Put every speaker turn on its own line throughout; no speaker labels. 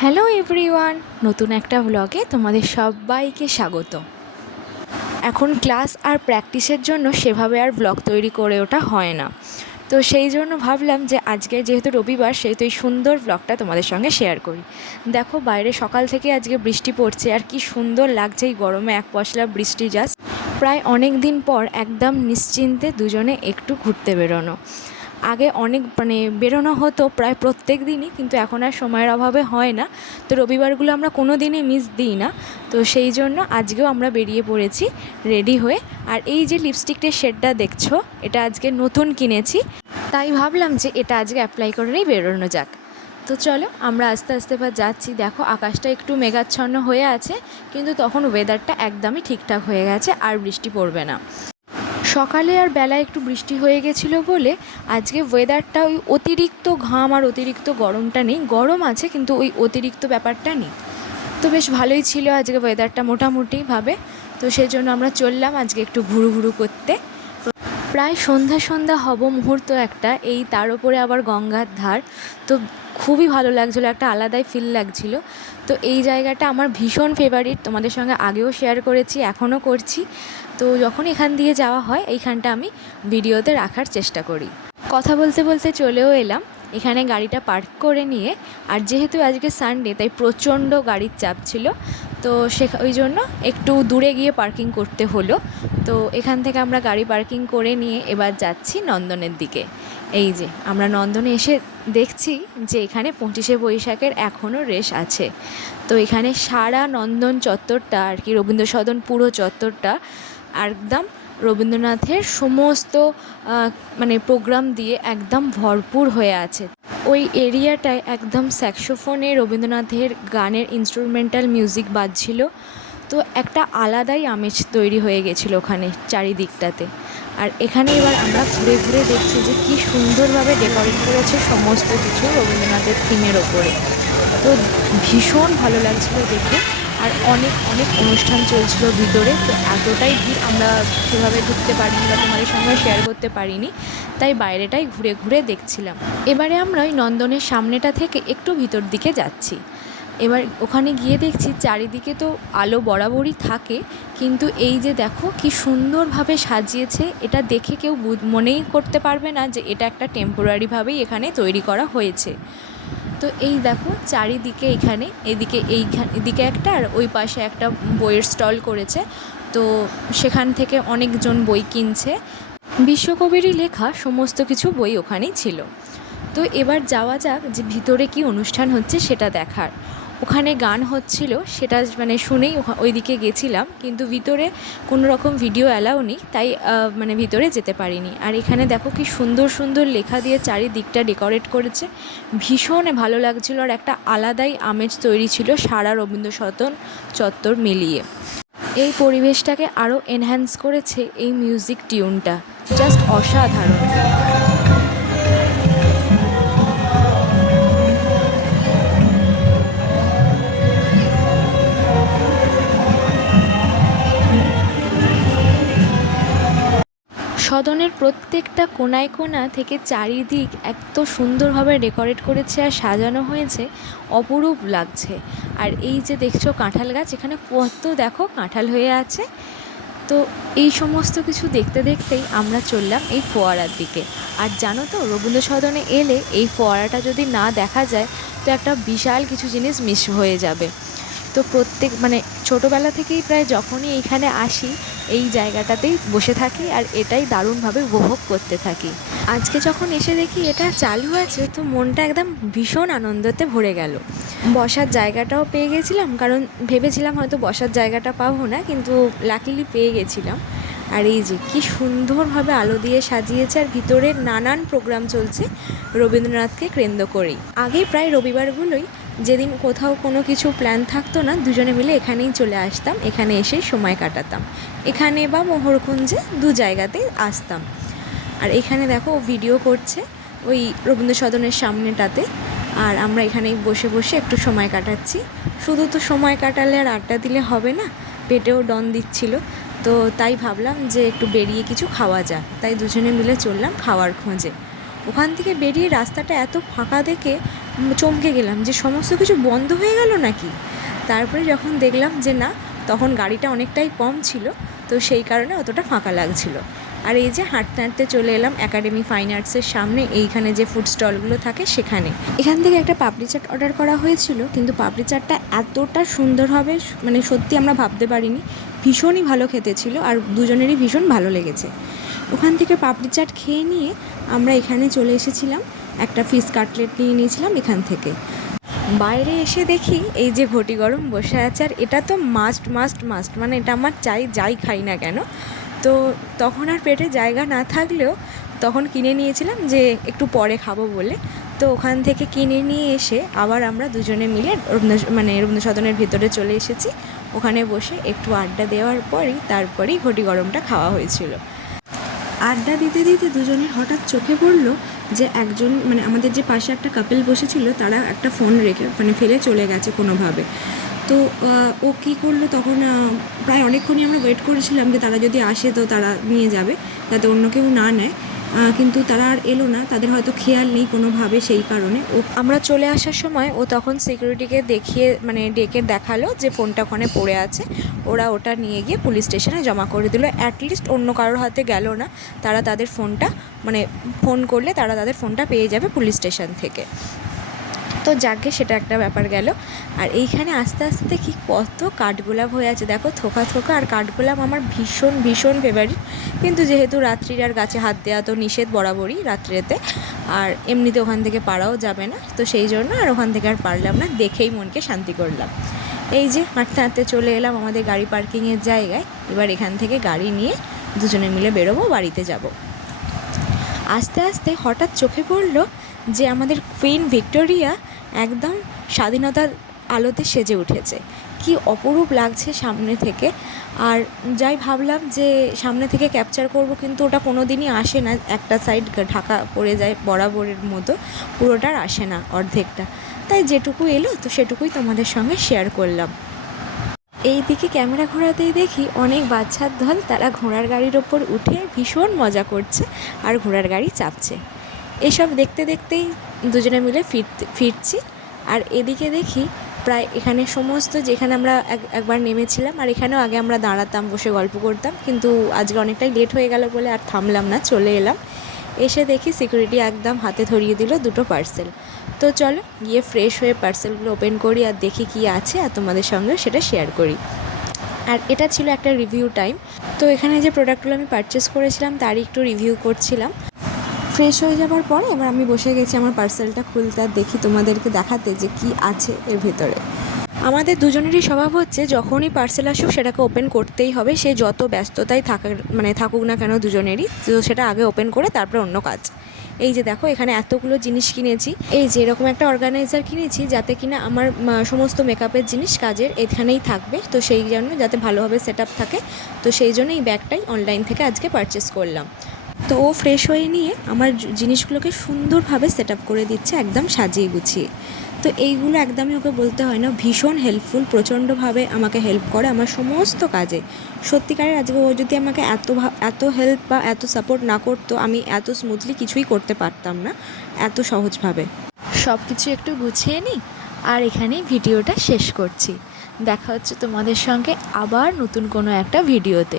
Hello everyone, নতুন একটা ব্লগে তোমাদের সবাইকে স্বাগত। এখন ক্লাস আর প্র্যাকটিসের জন্য সেভাবে আর ব্লগ তৈরি করে ওঠা হয় না। তো সেই জন্য ভাবলাম যে আজকে যেহেতু রবিবার, সেহেতু এই সুন্দর ব্লগটা তোমাদের সঙ্গে শেয়ার করি। দেখো, বাইরে সকাল থেকে আজকে বৃষ্টি পড়ছে আর কি সুন্দর লাগছে এই গরমে, এক পশলা বৃষ্টি জাস্ট প্রায় অনেক দিন পর একদম নিশ্চিন্তে দুজনে একটু ঘুরতে বেরোনো। আগে অনেক মানে বেরোনো হতো প্রায় প্রত্যেক দিনই, কিন্তু এখন আর সময়ের অভাবে হয় না। তো রবিবারগুলো আমরা কোনো দিনই মিস দিই না। তো সেই জন্য আজকেও আমরা বেরিয়ে পড়েছি রেডি হয়ে। আর এই যে লিপস্টিকটার শেডটা দেখছ, এটা আজকে নতুন কিনেছি। তাই ভাবলাম যে এটা আজকে অ্যাপ্লাই করেই বেরোনো যাক। তো চলো, আমরা আস্তে আস্তে এবার যাচ্ছি। দেখো, আকাশটা একটু মেঘাচ্ছন্ন হয়ে আছে, কিন্তু তখন ওয়েদারটা একদমই ঠিকঠাক হয়ে গেছে, আর বৃষ্টি পড়বে না। সকালে আর বেলায় একটু বৃষ্টি হয়ে গেছিল বলে আজকে ওয়েদারটা ওই অতিরিক্ত ঘাম আর অতিরিক্ত গরমটা নেই। গরম আছে কিন্তু ওই অতিরিক্ত ব্যাপারটা নেই। তো বেশ ভালোই ছিল আজকে ওয়েদারটা মোটামুটিভাবে। তো সেই জন্য আমরা চললাম আজকে একটু ঘুরু ঘুরু করতে। প্রায় সন্ধ্যা সন্ধ্যা হব মুহূর্ত একটা, এই তার উপরে আবার গঙ্গার ধার। তো খুবই ভালো লাগছিল, একটা আলাদাই ফিল লাগছিল। তো এই জায়গাটা আমার ভীষণ ফেভারিট তোমাদের সঙ্গে আগেও শেয়ার করেছি, এখনও করছি। তো যখন এখান দিয়ে যাওয়া হয়, এইখানটা আমি ভিডিওতে রাখার চেষ্টা করি। কথা বলতে বলতে চলেও এলাম। এখানে গাড়িটা পার্ক করে নিয়ে, আর যেহেতু আজকে সানডে তাই প্রচণ্ড গাড়ির চাপ ছিল। তো সে ওই জন্য একটু দূরে গিয়ে পার্কিং করতে হলো। তো এখান থেকে আমরা গাড়ি পার্কিং করে নিয়ে এবার যাচ্ছি নন্দনের দিকে। এই যে, আমরা নন্দনে এসে দেখছি যে এখানে পঁচিশে বৈশাখের এখনও রেশ আছে। তো এখানে সারা নন্দন চত্বরটা, আর কি রবীন্দ্র সদন পুরো চত্বরটা একদম রবীন্দ্রনাথের সমস্ত মানে প্রোগ্রাম দিয়ে একদম ভরপুর হয়ে আছে। ওই এরিয়াটায় একদম স্যাক্সোফোনে রবীন্দ্রনাথের গানের ইনস্ট্রুমেন্টাল মিউজিক বাজছিল। তো একটা আলাদাই আমেজ তৈরি হয়ে গেছিল ওখানে চারিদিকটাতে। আর এখানে এবার আমরা ঘুরে ঘুরে দেখছি যে কী সুন্দরভাবে ডেকোরেট করেছে সমস্ত কিছু রবীন্দ্রনাথের থিমের ওপরে। তো ভীষণ ভালো লাগছিল দেখে। আর অনেক অনেক অনুষ্ঠান চলছিল ভিতরে, তো এতটাই ভিড় আমরা সেভাবে ঢুকতে পারিনি বা তোমাদের সঙ্গে শেয়ার করতে পারিনি, তাই বাইরেটাই ঘুরে ঘুরে দেখছিলাম। এবারে আমরা ওই নন্দনের সামনেটা থেকে একটু ভিতর দিকে যাচ্ছি। এবার ওখানে গিয়ে দেখছি চারিদিকে তো আলো বরাবরই থাকে, কিন্তু এই যে দেখো কি সুন্দরভাবে সাজিয়েছে, এটা দেখে কেউ মনেই করতে পারবে না যে এটা একটা টেম্পোরারিভাবেই এখানে তৈরি করা হয়েছে। তো এই দেখো চারিদিকে এখানে, এদিকে এইখান, এদিকে একটা আর ওই পাশে একটা বইয়ের স্টল করেছে। তো সেখান থেকে অনেকজন বই কিনছে। বিশ্বকবিরই লেখা সমস্ত কিছু বই ওখানেই ছিল। তো এবার যাওয়া যাক যে ভিতরে কি অনুষ্ঠান হচ্ছে সেটা দেখার। ওখানে গান হচ্ছিল, সেটা মানে শুনেই ওইদিকে গেছিলাম, কিন্তু ভিতরে কোনো রকম ভিডিও অ্যালাউ নেই, তাই মানে ভিতরে যেতে পারিনি। আর এখানে দেখো কি সুন্দর সুন্দর লেখা দিয়ে চারিদিকটা ডেকোরেট করেছে, ভীষণ ভালো লাগছিল আর একটা আলাদাই আমেজ তৈরি ছিল সারা রবীন্দ্র সদন চত্বর মিলিয়ে। এই পরিবেশটাকে আরও এনহ্যান্স করেছে এই মিউজিক টিউনটা জাস্ট অসাধারণ। সদনের প্রত্যেকটা কোনায় কোণা থেকে চারিদিক এত সুন্দরভাবে ডেকোরেট করেছে আর সাজানো হয়েছে, অপরূপ লাগছে। আর এই যে দেখছ কাঁঠাল গাছ, এখানে কত দেখো কাঁঠাল হয়ে আছে। তো এই সমস্ত কিছু দেখতে দেখতেই আমরা চললাম এই ফোয়ারার দিকে। আর জানো তো রবীন্দ্র সদনে এলে এই ফোয়ারাটা যদি না দেখা যায়, তো একটা বিশাল কিছু জিনিস মিস হয়ে যাবে। তো প্রত্যেক মানে ছোটোবেলা থেকেই প্রায় যখনই এইখানে আসি এই জায়গাটাতেই বসে থাকি আর এটাই দারুণভাবে উপভোগ করতে থাকি। আজকে যখন এসে দেখি এটা চালু আছে, তো মনটা একদম ভীষণ আনন্দতে ভরে গেল। বসার জায়গাটাও পেয়ে গেছিলাম, কারণ ভেবেছিলাম হয়তো বসার জায়গাটা পাবো না, কিন্তু লাকিলি পেয়ে গেছিলাম। আর এই যে কি সুন্দরভাবে আলো দিয়ে সাজিয়েছে আর ভিতরে নানান প্রোগ্রাম চলছে, রবীন্দ্রনাথকে কেন্দ্র করেই। আগে প্রায় রবিবারগুলোই যেদিন কোথাও কোনো কিছু প্ল্যান থাকতো না, দুজনে মিলে এখানেই চলে আসতাম, এখানে এসেই সময় কাটাতাম। এখানে বা মোহরকুঞ্জে দু জায়গাতেই আসতাম। আর এখানে দেখো ও ভিডিও করছে ওই রবীন্দ্র সদনের সামনেটাতে। আর আমরা এখানেই বসে বসে একটু সময় কাটাচ্ছি। শুধু তো সময় কাটালে আর আড্ডা দিলে হবে না, পেটেও ডন দিচ্ছিল। তো তাই ভাবলাম যে একটু বেরিয়ে কিছু খাওয়া যাক। তাই দুজনে মিলে চললাম খাওয়ার খোঁজে। ওখান থেকে বেরিয়ে রাস্তাটা এত ফাঁকা দেখে চমকে গেলাম যে সমস্ত কিছু বন্ধ হয়ে গেল নাকি? তারপরে যখন দেখলাম যে না, তখন গাড়িটা অনেকটাই কম ছিল, তো সেই কারণে অতটা ফাঁকা লাগছিল। আর এই যে হাঁটতে হাঁটতে চলে এলাম একাডেমি ফাইন আর্টসের সামনে, এইখানে যে ফুড স্টলগুলো থাকে সেখানে। এখান থেকে একটা পাপড়ি চাট অর্ডার করা হয়েছিল, কিন্তু পাপড়ি চাটটা এতটা সুন্দর হবে মানে সত্যি আমরা ভাবতে পারিনি। ভীষণই ভালো খেতে ছিল আর দুজনেরই ভীষণ ভালো লেগেছে। ওখান থেকে পাপড়ি চাট খেয়ে নিয়ে আমরা এখানে চলে এসেছিলাম। একটা ফিশ কাটলেট নিয়ে নিয়েছিলাম এখান থেকে। বাইরে এসে দেখি এই যে ঘটি গরম বসে আছে, আর এটা তো মাস্ট মাস্ট মাস্ট মানে এটা আমার চাই, যাই খাই না কেন। তো তখন আর পেটে জায়গা না থাকলেও তখন কিনে নিয়েছিলাম যে একটু পরে খাব বলে। তো ওখান থেকে কিনে নিয়ে এসে আবার আমরা দুজনে মিলে মানে রবীন্দ্র সদনের ভিতরে চলে এসেছি। ওখানে বসে একটু আড্ডা দেওয়ার পরই তারপরেই ঘটি গরমটা খাওয়া হয়েছিল। আড্ডা দিতে দিতে দুজনের হঠাৎ চোখে পড়ল যে একজন মানে আমাদের যে পাশে একটা কাপেল বসেছিল, তারা একটা ফোন রেখে মানে ফেলে চলে গেছে কোনোভাবে। তো ও কী করল তখন প্রায় অনেকক্ষণই আমরা ওয়েট করেছিলাম যে তারা যদি আসে তো তারা নিয়ে যাবে, যাতে অন্য কেউ না নেয়। কিন্তু তারা আর এলো না। তাদের হয়তো খেয়াল নেই কোনোভাবে সেই কারণে। ও আমরা চলে আসার সময় ও তখন সিকিউরিটিকে দেখিয়ে মানে ডেকে দেখাল যে ফোনটা ওখানে পড়ে আছে। ওরা ওটা নিয়ে গিয়ে পুলিশ স্টেশনে জমা করে দিল। অ্যাটলিস্ট অন্য কারোর হাতে গেল না। তারা তাদের ফোনটা মানে ফোন করলে তারা তাদের ফোনটা পেয়ে যাবে পুলিশ স্টেশন থেকে। তো যাকে সেটা একটা ব্যাপার গেল। আর এইখানে আস্তে আস্তে দেখি কত কাঠগোলাপ হয়ে আছে। দেখো থোকা থোকা আর কাঠগোলাপ আমার ভীষণ ভীষণ ফেভারিট কিন্তু যেহেতু রাত্রির আর গাছে হাত দেওয়া তো নিষেধ বরাবরই রাত্রিতে। আর এমনিতে ওখান থেকে পারাও যাবে না। তো সেই জন্য আর ওখান থেকে আর পারলাম না। দেখেই মনকে শান্তি করলাম। এই যে হাঁটতে হাঁটতে চলে এলাম আমাদের গাড়ি পার্কিংয়ের জায়গায়। এবার এখান থেকে গাড়ি নিয়ে দুজনে মিলে বেরোবো, বাড়িতে যাব। আস্তে আস্তে হঠাৎ চোখে পড়ল যে আমাদের কুইন ভিক্টোরিয়া একদম স্বাধীনতার আলোতে সেজে উঠেছে। কি অপরূপ লাগছে সামনে থেকে। আর যাই ভাবলাম যে সামনে থেকে ক্যাপচার করব, কিন্তু ওটা কোনো দিনই আসে না। একটা সাইড ঢাকা পড়ে যায় বরাবরের মতো। পুরোটার আসে না অর্ধেকটা। তাই যেটুকু এলো, তো সেটুকুই তোমাদের সঙ্গে শেয়ার করলাম। এই দিকে ক্যামেরা ঘোরাতেই দেখি অনেক বাচ্চার দল তারা ঘোড়ার গাড়ির ওপর উঠে ভীষণ মজা করছে আর ঘোড়ার গাড়ি চাপছে। এসব দেখতে দেখতেই দুজনে মিলে ফিরতে ফিরছি। আর এদিকে দেখি প্রায় এখানে সমস্ত যেখানে আমরা এক- একবার নেমেছিলাম আর এখানেও আগে আমরা দাঁড়াতাম, বসে গল্প করতাম। কিন্তু আজকে অনেকটাই লেট হয়ে গেল বলে আর থামলাম না, চলে এলাম। এসে দেখি সিকিউরিটি একদম হাতে ধরিয়ে দিল দুটো পার্সেল তো চলো গিয়ে ফ্রেশ হয়ে পার্সেলগুলো ওপেন করি আর দেখি কি আছে আর তোমাদের সঙ্গে সেটা শেয়ার করি। আর এটা ছিল একটা রিভিউ টাইম তো এখানে যে প্রোডাক্টগুলো আমি পারচেস করেছিলাম তারই একটু রিভিউ করছিলাম। ফ্রেশ হয়ে যাবার পরে এবার আমি বসে গেছি আমার পার্সেলটা খুলতে আর দেখি তোমাদেরকে দেখাতে যে কি আছে এর ভেতরে। আমাদের দুজনেরই স্বভাব হচ্ছে যখনই পার্সেল আসুক সেটাকে ওপেন করতেই হবে, সে যত ব্যস্ততাই থাকা মানে থাকুক না কেন দুজনেরই, তো সেটা আগে ওপেন করে তারপরে অন্য কাজ। এই যে দেখো, এখানে এতগুলো জিনিস কিনেছি। এই যে এরকম একটা অর্গানাইজার কিনেছি যাতে কিনা আমার সমস্ত মেকআপের জিনিস কাজের এখানেই থাকবে, তো সেই জন্য যাতে ভালোভাবে সেট থাকে, তো সেই জন্য এই ব্যাগটাই অনলাইন থেকে আজকে পারচেস করলাম। তো ও ফ্রেশ হয়ে নিয়ে আমার জিনিসগুলোকে সুন্দরভাবে সেট আপ করে দিচ্ছে, একদম সাজিয়ে গুছিয়ে। তো এইগুলো একদমই ওকে বলতে হয় না, ভীষণ হেল্পফুল প্রচণ্ডভাবে আমাকে হেল্প করে আমার সমস্ত কাজে। সত্যিকারের আজকে ও যদি আমাকে এত এত হেল্প বা এত সাপোর্ট না করতো, আমি এত স্মুথলি কিছুই করতে পারতাম না, এত সহজভাবে। সব কিছু একটু গুছিয়ে নিই, আর এখানেই ভিডিওটা শেষ করছি। দেখা হচ্ছে তোমাদের সঙ্গে আবার নতুন কোনো একটা ভিডিওতে।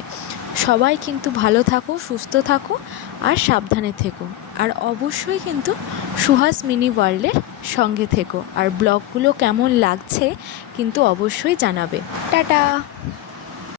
সবাই কিন্তু ভালো থাকো, সুস্থ থাকো আর সাবধানে থেকো। আর অবশ্যই কিন্তু সুহাস মিনি ওয়ার্ল্ডের সঙ্গে থেকো। আর ব্লগগুলো কেমন লাগছে কিন্তু অবশ্যই জানাবে। টাটা!